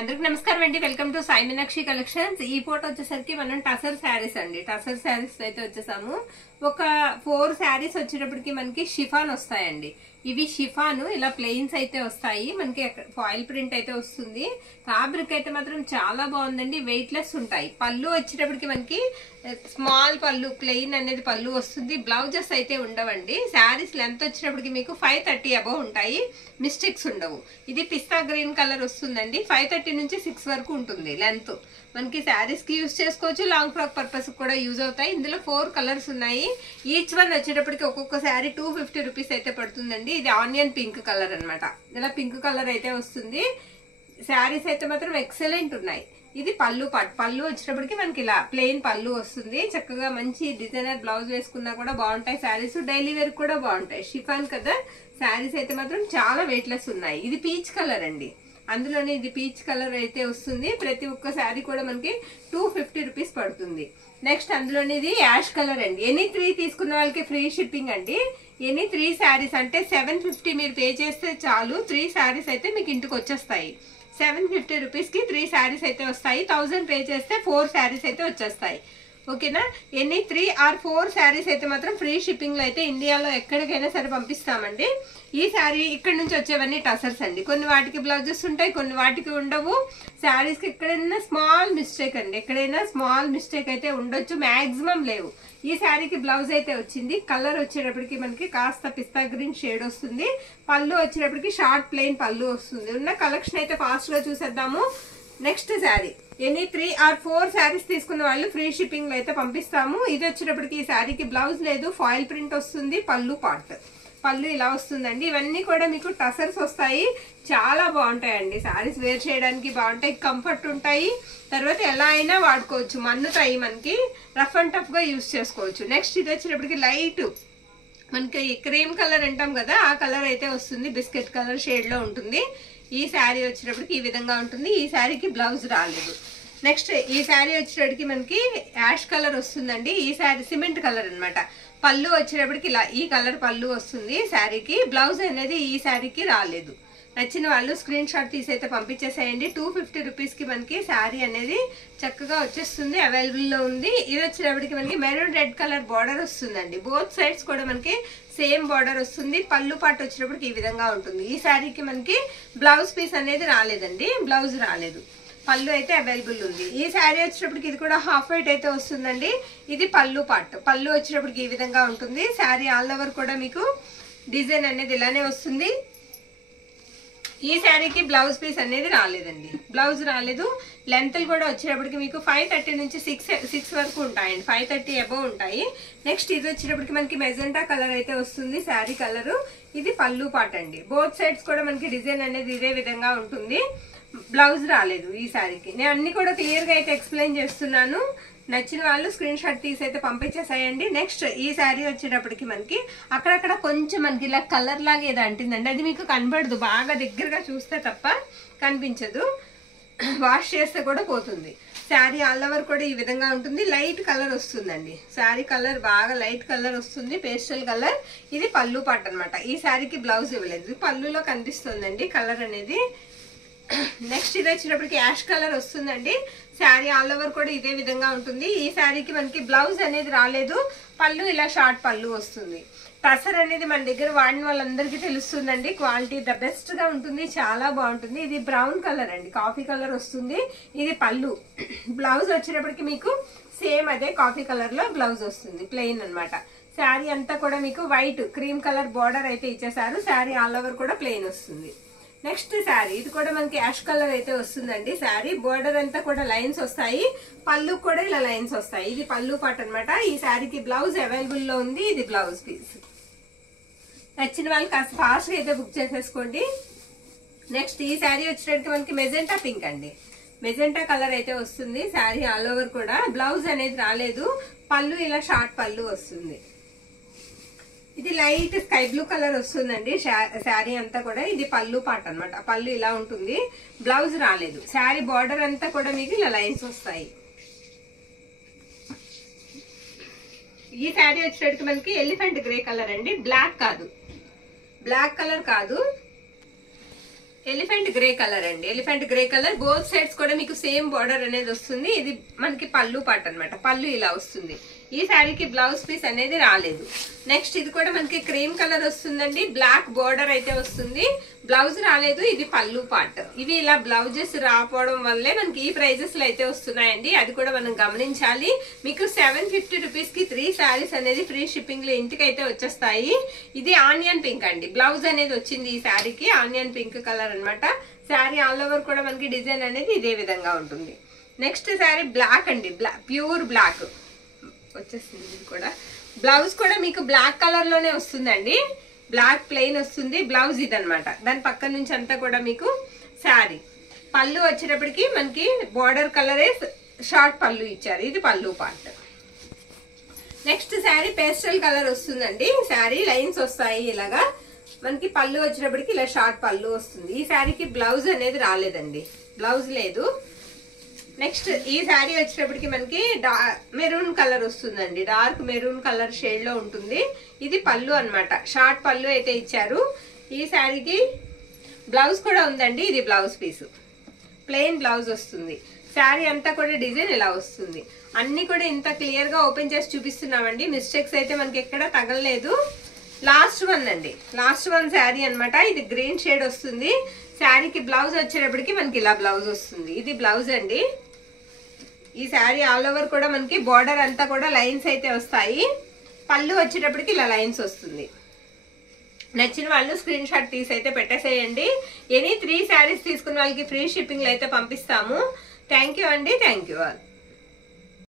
అందరికి నమస్కారం అండి. Welcome to Sai Meenakshi collections. ఈ ఫోటో వచ్చేసరికి మనం టసర్ శారీస్ అండి. టసర్ శారీస్ అయితే వచ్చేసాము. ఒక 4 శారీస్ వచ్చేటప్పటికి మనకి షిఫాన్ వస్తాయండి. ఇవి షిఫాన్ ఇలా ప్లెయిన్స్ అయితే వస్తాయి. మనకి ఫాయిల్ ప్రింట్ అయితే వస్తుంది. ఫ్యాబ్రిక్ అయితే మాత్రం చాలా బాగుందండి. వెయిట్ లెస్ ఉంటాయి. పళ్ళు వచ్చేటప్పటికి మనకి స్మాల్ పళ్ళు, ప్లెయిన్ అనేది పళ్ళు వస్తుంది. బ్లౌజెస్ అయితే ఉండవండి. శారీస్ లెంత్ వచ్చేటప్పటికి మీకు 530 అబౌవ్ ఉంటాయి. మిస్టేక్స్ ఉండవు. ఇది పిస్తా గ్రీన్ కలర్ వస్తుందండి. 530 నుంచి 6 వరకు ఉంటుంది లెంత్. మనకి శారీస్ కి యూజ్ చేసుకోవచ్చు, లాంగ్ ఫ్రాక్ పర్పస్ కూడా యూజ్ అవుతాయి. ఇందులో 4 కలర్స్ ఉన్నాయి. ఈచ్ వన్ వచ్చేటప్పటికి ఒక్కొక్క శారీ 250 రూపీస్ అయితే పడుతుందండి. ఇది ఆనియన్ పింక్ కలర్ అనమాట. ఇలా పింక్ కలర్ అయితే వస్తుంది. శారీస్ అయితే మాత్రం ఎక్సలెంట్ ఉన్నాయి. ఇది పళ్ళు పార్ట్. పళ్ళు వచ్చేటప్పటికి మనకి ఇలా ప్లెయిన్ పళ్ళు వస్తుంది. చక్కగా మంచి డిజైనర్ బ్లౌజ్ వేసుకున్నా కూడా బాగుంటాయి శారీస్. డైలీ వేర్ కూడా బాగుంటాయి. షిఫాన్ కదా శారీస్ అయితే మాత్రం చాలా వెయిట్ లెస్ ఉన్నాయి. ఇది పీచ్ కలర్ అండి. అందులోనే ఇది పీచ్ కలర్ అయితే వస్తుంది. ప్రతి ఒక్క శారీ కూడా మనకి 250 రూపీస్ పడుతుంది. నెక్స్ట్ అందులోనే ఇది యాష్ కలర్ అండి. ఎనీ 3 తీసుకున్న వాళ్ళకి ఫ్రీ షిప్పింగ్ అండి. ఎనీ 3 శారీస్ అంటే 750 మీరు పే చేస్తే చాలు. 3 శారీస్ అయితే మీకు ఇంటికి వచ్చేస్తాయి. 750 రూపీస్ కి 3 శారీస్ అయితే వస్తాయి. 1000 పే చేస్తే 4 శారీస్ అయితే వచ్చేస్తాయి. ఓకేనా. ఎనీ 3 or 4 శారీస్ అయితే మాత్రం ఫ్రీ షిప్పింగ్ లో అయితే ఇండియాలో ఎక్కడికైనా సరే పంపిస్తామండి. ఈ శారీ ఇక్కడ నుంచి వచ్చేవన్నీ టసర్స్ అండి. కొన్ని వాటికి బ్లౌజెస్ ఉంటాయి, కొన్ని వాటికి ఉండవు. శారీస్ కి ఎక్కడైనా స్మాల్ మిస్టేక్ అండి, ఎక్కడైనా స్మాల్ మిస్టేక్ అయితే ఉండొచ్చు, మాక్సిమం లేవు. ఈ శారీకి బ్లౌజ్ అయితే వచ్చింది. కలర్ వచ్చేటప్పటికి మనకి కాస్త పిస్తా గ్రీన్ షేడ్ వస్తుంది. పళ్ళు వచ్చేటప్పటికి షార్ట్ ప్లెయిన్ పళ్ళు వస్తుంది. ఉన్న కలెక్షన్ అయితే ఫాస్ట్ గా చూసేద్దాము. Next sari any 3 or 4 saris తీసుకున్న వాళ్ళు ఫ్రీ షిప్పింగ్ లో అయితే పంపిస్తాము. ఇది వచ్చేటప్పటికి ఈ శారీకి బ్లౌజ్ లేదు, ఫాయిల్ ప్రింట్ వస్తుంది. పళ్ళు పార్ట్, పళ్ళు ఇలా వస్తుందండి. ఇవన్నీ కూడా మీకు టసర్స్ వస్తాయి. చాలా బాగుంటాయండి. శారీస్ వేర్ చేయడానికి బాగుంటాయి, కంఫర్ట్ ఉంటాయి. తర్వాత ఎలా అయినా వాడుకోవచ్చు, మన్నుతాయి. మనకి రఫ్ అండ్ టఫ్ గా యూజ్ చేసుకోవచ్చు. నెక్స్ట్ ఇది వచ్చేటప్పటికి లైట్ మనకి క్రీమ్ కలర్ అంటాం కదా, ఆ కలర్ అయితే వస్తుంది. బిస్కెట్ కలర్ షేడ్ లో ఉంటుంది. ఈ శారీ వచ్చేటప్పటికి ఈ విధంగా ఉంటుంది. ఈ శారీకి బ్లౌజ్ రాలేదు. నెక్స్ట్ ఈ శారీ వచ్చేటప్పటికి మనకి యాష్ కలర్ వస్తుందండి. ఈ శారీ సిమెంట్ కలర్ అనమాట. పళ్ళు వచ్చేటప్పటికి ఇలా ఈ కలర్ పళ్ళు వస్తుంది శారీకి. బ్లౌజ్ అనేది ఈ శారీకి రాలేదు. నచ్చిన వాళ్ళు స్క్రీన్ షాట్ తీసి అయితే పంపించేసేయండి. 250 రూపీస్ కి మనకి శారీ అనేది చక్కగా వచ్చేస్తుంది. అవైలబుల్ లో ఉంది. ఇది వచ్చేటప్పటికి మనకి మెరూన్ రెడ్ కలర్ బార్డర్ వస్తుందండి. బోత్ సైడ్స్ కూడా మనకి సేమ్ బార్డర్ వస్తుంది. పళ్ళు పాటు వచ్చేటప్పటికి ఈ విధంగా ఉంటుంది. ఈ శారీకి మనకి బ్లౌజ్ పీస్ అనేది రాలేదండి, బ్లౌజ్ రాలేదు. పళ్ళు అయితే అవైలబుల్ ఉంది. ఈ శారీ వచ్చేటప్పటికి ఇది కూడా హాఫ్ వైట్ అయితే వస్తుందండి. ఇది పళ్ళు పార్ట్. పళ్ళు వచ్చేటప్పటికి ఈ విధంగా ఉంటుంది. శారీ ఆల్ ఓవర్ కూడా మీకు డిజైన్ అనేది ఇలానే వస్తుంది. ఈ శారీకి బ్లౌజ్ పీస్ అనేది రాలేదండి, బ్లౌజ్ రాలేదు. లెంత్లు కూడా వచ్చేటప్పటికి మీకు 530 నుంచి 6 వరకు ఉంటాయండి. 530 అబౌవ్ ఉంటాయి. నెక్స్ట్ ఇది వచ్చేటప్పటికి మనకి మెజెంటా కలర్ అయితే వస్తుంది శారీ కలర్. ఇది పళ్ళు పార్ట్ అండి. బోత్ సైడ్స్ కూడా మనకి డిజైన్ అనేది ఇదే విధంగా ఉంటుంది. బ్లౌజ్ రాలేదు ఈ శారీకి. నేను అన్ని కూడా క్లియర్ గా అయితే ఎక్స్ప్లెయిన్ చేస్తున్నాను. నచ్చిన వాళ్ళు స్క్రీన్ షాట్ తీసి అయితే పంపించేసాయండి. నెక్స్ట్ ఈ శారీ వచ్చేటప్పటికి మనకి అక్కడక్కడ కొంచెం మనకి ఇలా కలర్ లాగా ఏదో అంటుందండి. అది మీకు కనబడదు, బాగా దగ్గరగా చూస్తే తప్ప కనిపించదు. వాష్ చేస్తే కూడా పోతుంది. శారీ ఆల్ ఓవర్ కూడా ఈ విధంగా ఉంటుంది. లైట్ కలర్ వస్తుందండి. శారీ కలర్ బాగా లైట్ కలర్ వస్తుంది, పేస్టల్ కలర్. ఇది పళ్ళు పార్ట్ అనమాట. ఈ శారీకి బ్లౌజ్ ఇవ్వలేదు, పళ్ళులో కనిపిస్తుందండి కలర్ అనేది. నెక్స్ట్ ఇది వచ్చేటప్పటికి యాష్ కలర్ వస్తుందండి. శారీ ఆల్ ఓవర్ కూడా ఇదే విధంగా ఉంటుంది. ఈ శారీకి మనకి బ్లౌజ్ అనేది రాలేదు. పళ్ళు ఇలా షార్ట్ పళ్ళు వస్తుంది. టసర్ అనేది మన దగ్గర వాడిన వాళ్ళందరికీ తెలుస్తుందండి. క్వాలిటీ ద బెస్ట్ గా ఉంటుంది, చాలా బాగుంటుంది. ఇది బ్రౌన్ కలర్ అండి, కాఫీ కలర్ వస్తుంది. ఇది పళ్ళు. బ్లౌజ్ వచ్చేటప్పటికి మీకు సేమ్ అదే కాఫీ కలర్ లో బ్లౌజ్ వస్తుంది, ప్లెయిన్ అనమాట. శారీ అంతా కూడా మీకు వైట్ క్రీమ్ కలర్ బార్డర్ అయితే ఇచ్చేసారు. శారీ ఆల్ ఓవర్ కూడా ప్లెయిన్ వస్తుంది. నెక్స్ట్ శారీ ఇది కూడా మనకి యాష్ కలర్ అయితే వస్తుందండి. శారీ బోర్డర్ అంతా కూడా లైన్స్ వస్తాయి. పళ్ళు కూడా ఇలా లైన్స్ వస్తాయి. ఇది పళ్ళు పార్ట్ అనమాట. ఈ శారీకి బ్లౌజ్ అవైలబుల్ లో ఉంది. ఇది బ్లౌజ్ పీస్. నచ్చిన వాళ్ళు కాస్త ఫాస్ట్ గా అయితే బుక్ చేసేసుకోండి. నెక్స్ట్ ఈ శారీ వచ్చేటప్పటికి మనకి మెజెంటా పింక్ అండి. మెజెంటా కలర్ అయితే వస్తుంది. శారీ ఆల్ ఓవర్ కూడా బ్లౌజ్ అనేది రాలేదు. పళ్ళు ఇలా షార్ట్ పళ్ళు వస్తుంది. ఇది లైట్ స్కై బ్లూ కలర్ వస్తుందండి శారీ అంతా కూడా. ఇది పళ్ళు పార్ట్ అనమాట. పళ్ళు ఇలా ఉంటుంది, బ్లౌజ్ రాలేదు. శారీ బార్డర్ అంతా కూడా మీకు ఇలా లైన్స్ వస్తాయి. ఈ శారీ వచ్చేటప్పటికి మనకి ఎలిఫెంట్ గ్రే కలర్ అండి. బ్లాక్ కాదు, బ్లాక్ కలర్ కాదు, ఎలిఫెంట్ గ్రే కలర్ అండి, elephant grey colour. Both sides కూడా మీకు సేమ్ బార్డర్ అనేది వస్తుంది. ఇది మనకి పళ్ళు పాట అన్నమాట. పళ్ళు ఇలా వస్తుంది. ఈ శారీకి బ్లౌజ్ పీస్ అనేది రాలేదు. నెక్స్ట్ ఇది కూడా మనకి క్రీమ్ కలర్ వస్తుందండి. బ్లాక్ బార్డర్ అయితే వస్తుంది, బ్లౌజ్ రాలేదు. ఇది పళ్ళు పార్ట్. ఇవి ఇలా బ్లౌజెస్ రాకపోవడం వల్లే మనకి ఈ ప్రైజెస్ లో అయితే వస్తున్నాయండి. అది కూడా మనం గమనించాలి. మీకు 750 రూపీస్ కి 3 శారీస్ అనేది ఫ్రీ షిప్పింగ్ లో ఇంటికి అయితే వచ్చేస్తాయి. ఇది ఆనియన్ పింక్ అండి. బ్లౌజ్ అనేది వచ్చింది ఈ శారీకి ఆనియన్ పింక్ కలర్ అన్నమాట. శారీ ఆల్ ఓవర్ కూడా మనకి డిజైన్ అనేది ఇదే విధంగా ఉంటుంది. నెక్స్ట్ శారీ బ్లాక్ అండి, ప్యూర్ బ్లాక్ వచ్చేస్తుంది. ఇది కూడా బ్లౌజ్ కూడా మీకు బ్లాక్ కలర్ లోనే వస్తుందండి. బ్లాక్ ప్లెయిన్ వస్తుంది. బ్లౌజ్ ఇదనమాట. దాని పక్క నుంచి అంతా కూడా మీకు శారీ. పళ్ళు వచ్చేటప్పటికి మనకి బార్డర్ కలరే షార్ట్ పళ్ళు ఇచ్చారు. ఇది పళ్ళు part. Next sari pastel colour వస్తుందండి. శారీ లైన్స్ వస్తాయి ఇలాగా. మనకి పళ్ళు వచ్చేటప్పటికి ఇలా షార్ట్ పళ్ళు వస్తుంది. ఈ శారీకి బ్లౌజ్ అనేది రాలేదండి, బ్లౌజ్ లేదు. నెక్స్ట్ ఈ శారీ వచ్చేటప్పటికి మనకి మెరూన్ కలర్ వస్తుందండి. డార్క్ మెరూన్ కలర్ షేడ్ లో ఉంటుంది. ఇది పళ్ళు అన్నమాట. షార్ట్ పళ్ళు అయితే ఇచ్చారు. ఈ శారీకి బ్లౌజ్ కూడా ఉందండి. ఇది బ్లౌజ్ పీస్, ప్లెయిన్ బ్లౌజ్ వస్తుంది. శారీ అంతా కూడా డిజైన్ ఇలా వస్తుంది. అన్ని కూడా ఇంత క్లియర్ గా ఓపెన్ చేసి చూపిస్తున్నామండి. మిస్టేక్స్ అయితే మనకి ఎక్కడ తగలలేదు. లాస్ట్ వన్ అండి, లాస్ట్ వన్ శారీ అన్నమాట. ఇది గ్రీన్ షేడ్ వస్తుంది. శారీకి బ్లౌజ్ వచ్చేటప్పటికి మనకి ఇలా బ్లౌజ్ వస్తుంది. ఇది బ్లౌజ్ అండి. ఈ శారీ ఆల్ ఓవర్ కూడా మనకి బార్డర్ అంతా కూడా లైన్స్ అయితే వస్తాయి. పళ్ళు వచ్చేటప్పటికి ఇలా లైన్స్ వస్తుంది. నచ్చిన వాళ్ళు స్క్రీన్ షాట్ తీసి అయితే పెట్టేసేయండి. ఎనీ 3 శారీస్ తీసుకున్న వాళ్ళకి ఫ్రీ షిప్పింగ్ లో అయితే పంపిస్తాము. థ్యాంక్ యూ అండి. Thank you all.